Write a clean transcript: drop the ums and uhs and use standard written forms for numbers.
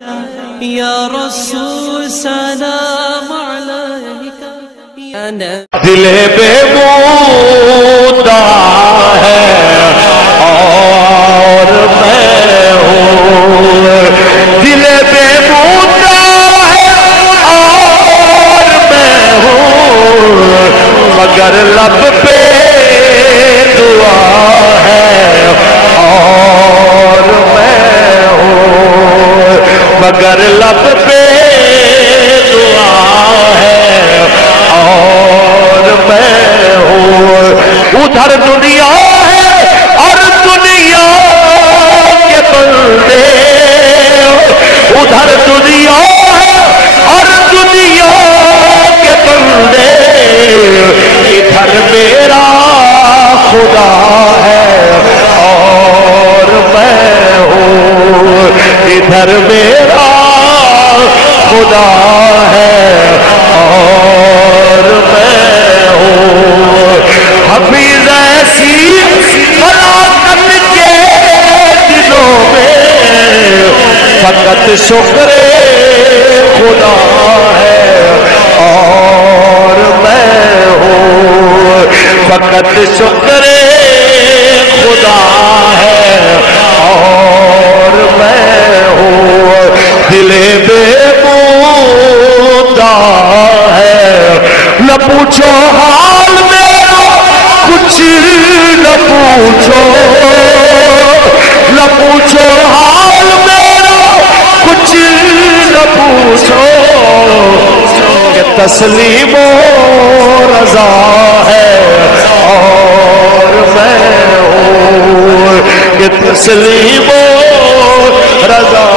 یا رسول سلام علیک یا نبی دل بے مودہ ہے اور میں ہوں، دل بے مودہ ہے اور میں ہوں، مگر لب پہ دعا ہے اور میں ہوں، مگر لب پہ دعا ہے اور میں ہوں، ادھر دنیا ہے اور دنیا کے بندے، ادھر دنیا ہے اور دنیا کے بندے، ادھر میرا خدا ہے اور میں ہوں، ادھر میرا خدا ہے اور میں ہوں، حفیظ ایسی فلاکت کے دنوں میں فقط شکر خدا ہے اور میں ہوں، فقط شکر خدا ہے اور میں ہوں، دل بے مودہ ہے، نہ پوچھو حال میرا کچھ نہ پوچھو، نہ پوچھو حال میرا کچھ نہ پوچھو، کہ تسلیم و رضا ہے اور میں ہوں، کہ تسلیم و رضا